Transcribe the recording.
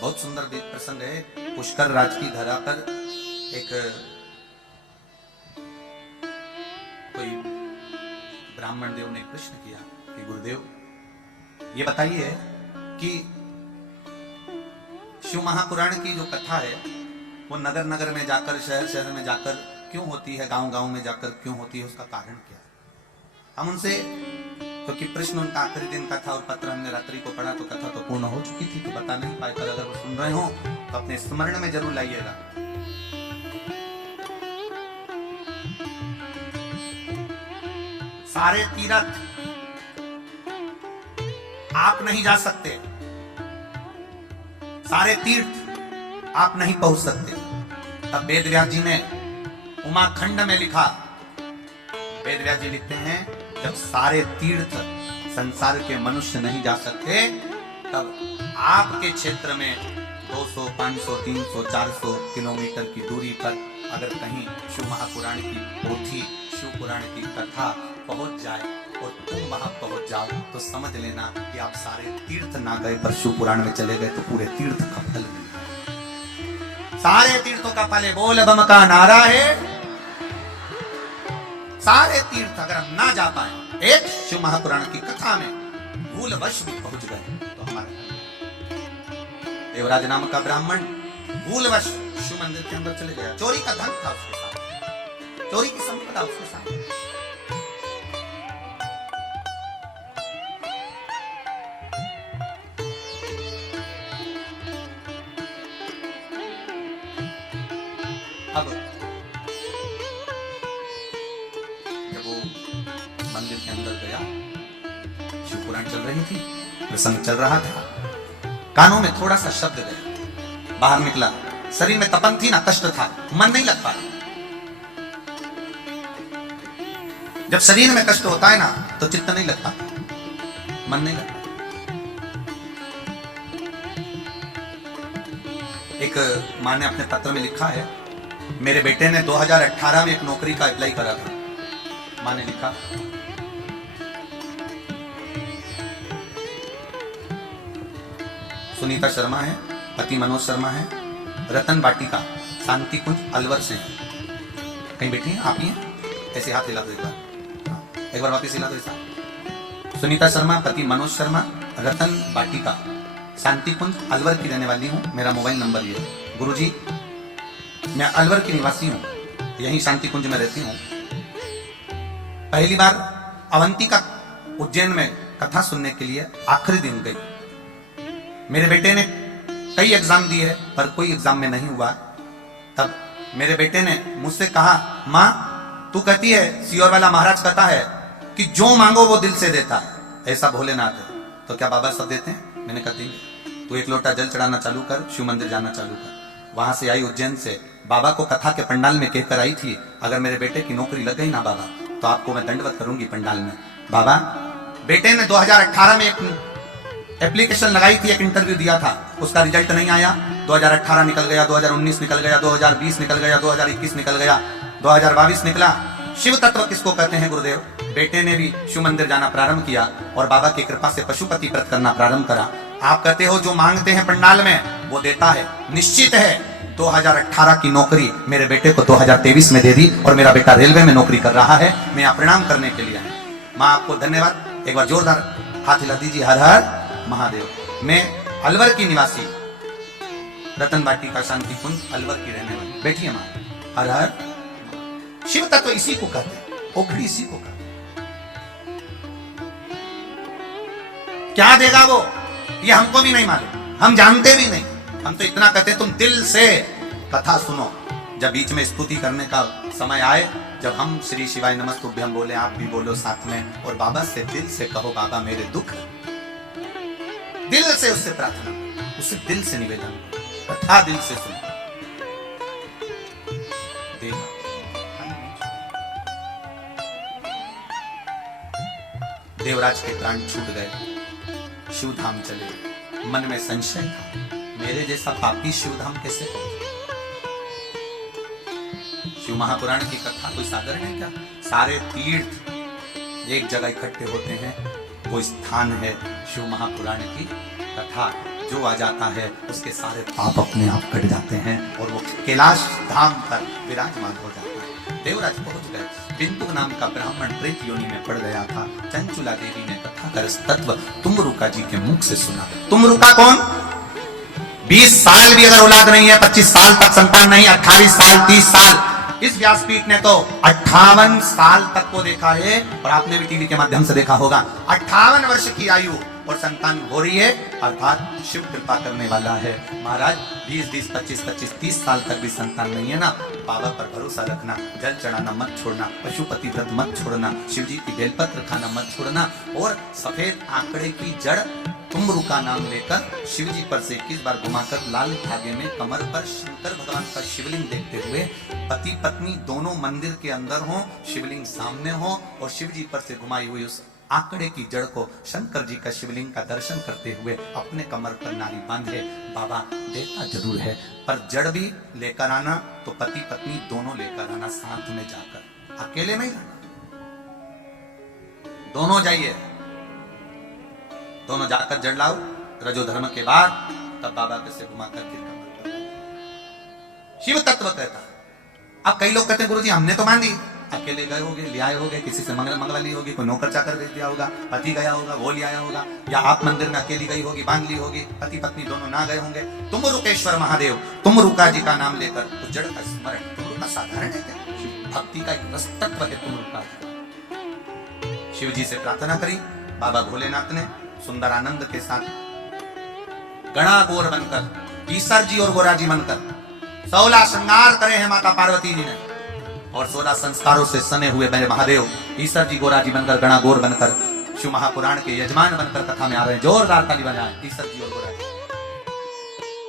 बहुत सुंदर प्रसंग है। पुष्कर राज की धरा पर एक कोई ब्राह्मण देव ने प्रश्न किया कि गुरुदेव ये बताइए कि शिव महापुराण की जो कथा है वो नगर नगर में जाकर, शहर शहर में जाकर क्यों होती है, गांव गांव में जाकर क्यों होती है, उसका कारण क्या है। हम उनसे, क्योंकि प्रश्न उनका आखिरी दिन का था और पत्र हमने रात्रि को पढ़ा तो कथा तो पूर्ण हो चुकी थी, तो बता नहीं पाए। अगर वो सुन रहे हो तो अपने स्मरण में जरूर लाइएगा। सारे तीर्थ आप नहीं जा सकते, सारे तीर्थ आप नहीं पहुंच सकते। तब वेद व्यास जी ने उमाखंड में लिखा, वेद व्यास जी लिखते हैं जब सारे तीर्थ संसार के मनुष्य नहीं जा सकते तब आपके क्षेत्र में 200, 500, 300, 400 किलोमीटर की दूरी पर अगर कहीं शिव महापुराण की पोथी, शिव पुराण की कथा पहुंच जाए और तुम वहां पहुंच जाओ तो समझ लेना कि आप सारे तीर्थ ना गए पर शिव पुराण में चले गए तो पूरे तीर्थ का फल मिला। सारे तीर्थों का फल बोल बम का नारा है। सारे तीर्थ अगर हम ना जा पाए, एक शिव महापुराण की कथा में भूलवश भी पहुंच गए तो हमारे देवराज नाम का ब्राह्मण भूलवश शिव मंदिर के अंदर चले गया। चोरी का धन था उसके साथ, चोरी की संपदा उसके साथ। अब जब वो मंदिर के अंदर गया, शिव पुराण चल रही थी, प्रसंग चल रहा था, कानों में थोड़ा सा शब्द गया, बाहर निकला। शरीर में तपन थी ना, कष्ट था, मन नहीं लग पा रहा। जब शरीर में कष्ट होता है ना तो चित्त नहीं लगता, मन नहीं लगता। एक मां ने अपने पत्र में लिखा है, मेरे बेटे ने 2018 में एक नौकरी का अप्लाई करा था। मां ने लिखा, सुनीता शर्मा है, पति मनोज शर्मा है, रतन बाटिका, शांति कुंज अलवर से है। कहीं बैठी हैं आप ही हैं? ऐसे हाथ हिला दो एक बार वापिस हिला दो ऐसा। सुनीता शर्मा, पति मनोज शर्मा, रतन बाटिका, शांति कुंज अलवर की रहने वाली हूँ। मेरा मोबाइल नंबर ये है। गुरुजी मैं अलवर की निवासी हूँ, यहीं शांति कुंज में रहती हूँ। पहली बार अवंतिका उज्जैन में कथा सुनने के लिए आखिरी दिन गई। मेरे बेटे ने कई एग्जाम दिए पर कोई एग्जाम में नहीं हुआ। तब मेरे बेटे ने मुझसे कहा, माँ तू कहती है, सियोर वाला महाराज कहता है कि जो मांगो वो दिल से देता है, ऐसा भोलेनाथ है, तो क्या बाबा सब देते हैं? मैंने कहा देंगे। तू एक लोटा जल चढ़ाना चालू कर, शिव मंदिर जाना चालू कर। वहां से आई उज्जैन से, बाबा को कथा के पंडाल में कहकर आई थी, अगर मेरे बेटे की नौकरी लग गई ना बाबा तो आपको मैं दंडवत करूंगी पंडाल में। बाबा बेटे ने 2018 में एक एप्लीकेशन लगाई थी, एक इंटरव्यू दिया था, उसका रिजल्ट नहीं आया। 2018 निकल गया, 2019 निकल गया, 2020 निकल गया, 2021 निकल गया, 2022 निकला। शिव तत्व किसको कहते हैं गुरुदेव? बेटे ने भी शिव मंदिर जाना प्रारंभ किया और बाबा की कृपा से पशुपति व्रत करना प्रारंभ करा। आप कहते हो जो मांगते हैं पंडाल में वो देता है, निश्चित है। 2018 की नौकरी मेरे बेटे को 2023 में दे दी और मेरा बेटा रेलवे में नौकरी कर रहा है। मैं यहाँ प्रणाम करने के लिए आया। माँ आपको धन्यवाद। एक बार जोरदार हाथ हिला दीजिए। हर हर महादेव। मैं अलवर की निवासी, रतन बाटिका, शांति कुंज अलवर की रहने वाली। बैठिए माँ। हर हर। शिव तत्व इसी को कहते हैं, ओखड़ी इसी को कहते हैं। क्या देगा वो ये हमको भी नहीं मालूम, हम जानते भी नहीं। हम तो इतना कहते तुम दिल से कथा सुनो। जब बीच में स्तुति करने का समय आए, जब हम श्री शिवाय नमस्तुभ्यम बोले, आप भी बोलो साथ में और बाबा से दिल से कहो, बाबा मेरे दुख, दिल से उससे प्रार्थना, उससे दिल से निवेदन, कथा दिल से सुनो। देवराज के प्राण छूट गए, शिवधाम चले। मन में संशय था, मेरे जैसा पापी शिवधाम कैसे पहुंचे? शिव महापुराण की कथा कोई साधारण है क्या? सारे तीर्थ एक जगह इकट्ठे होते हैं, वो स्थान है शिव महापुराण की कथा। जो आ जाता है उसके सारे पाप अपने आप कट जाते हैं और वो कैलाश धाम पर विराजमान हो जाता है। देवराज पहुंच गए। बिंदु नाम का ब्राह्मण प्रेत योनि में पड़ गया था। चंचुला देवी ने कथा कर इस तत्व तुमरुका जी के मुख से सुना। तुमरुका कौन? 20 साल भी अगर औलाद नहीं है, 25 साल तक संतान नहीं, 28 साल, 30 साल, इस व्यासपीठ ने तो 58 साल तक को देखा है। और आपने भी टीवी के माध्यम से देखा होगा। 58 वर्ष की आयु और संतान हो रही है, अर्थात शिव कृपा करने वाला है। महाराज 20, 25, 30 साल तक भी संतान नहीं है ना, बाबा पर भरोसा रखना, जल चढ़ाना मत छोड़ना, पशुपति व्रत मत छोड़ना, शिव जी की बेलपत्र खाना मत छोड़ना, और सफेद आंकड़े की जड़ तुमरुका नाम लेकर शिव जी पर से 21 बार घुमाकर लाल धागे में कमर पर शंकर भगवान का शिवलिंग देखते हुए पति पत्नी दोनों मंदिर के अंदर हो, शिवलिंग सामने हो, और शिव जी पर से घुमाई हुई उस आंकड़े की जड़ को शंकर जी का शिवलिंग का दर्शन करते हुए अपने कमर पर नारी बांधे। बाबा देता जरूर है, पर जड़ भी लेकर आना तो पति पत्नी दोनों लेकर आना, साथ में जाकर, अकेले नहीं आना, दोनों जाइए, दोनों जाकर जड़ लाओ। रजोधर्म के बाद तब बाबा कैसे घुमाकर फिर कमर पर। शिव तत्व कहता। अब कई लोग कहते हैं गुरुजी हमने तो मान दी, अकेले गए होगे, ले आए होगे, किसी से मंगला ली होगी, कोई नौकर चाकर भेज दिया होगा, पति गया होगा वो ले आया होगा, या आप मंदिर में अकेली गई होगी, बांध ली होगी, पति पत्नी दोनों ना गए होंगे। तुमरुकेश्वर महादेव, तुमरुका जी का नाम लेकर उस जड़ का स्मरण। तुमरुका साधारण है क्या? भक्ति का एक रस तत्व है तुमरुका जी। शिव जी से प्रार्थना करी। बाबा भोलेनाथ ने सुंदर आनंद के साथ गणा गोर बनकर, ईसर जी और गोरा जी बनकर 16 श्रृंगार करे हैं माता पार्वती जी ने, और 16 संस्कारों से सने हुए मेरे महादेव ईसर जी गोरा जी बनकर, गणा गोर बनकर, शिव महापुराण के यजमान बनकर कथा में आ रहे हैं। जोरदार ताली बजाएं ईसर जी और गोरा जी।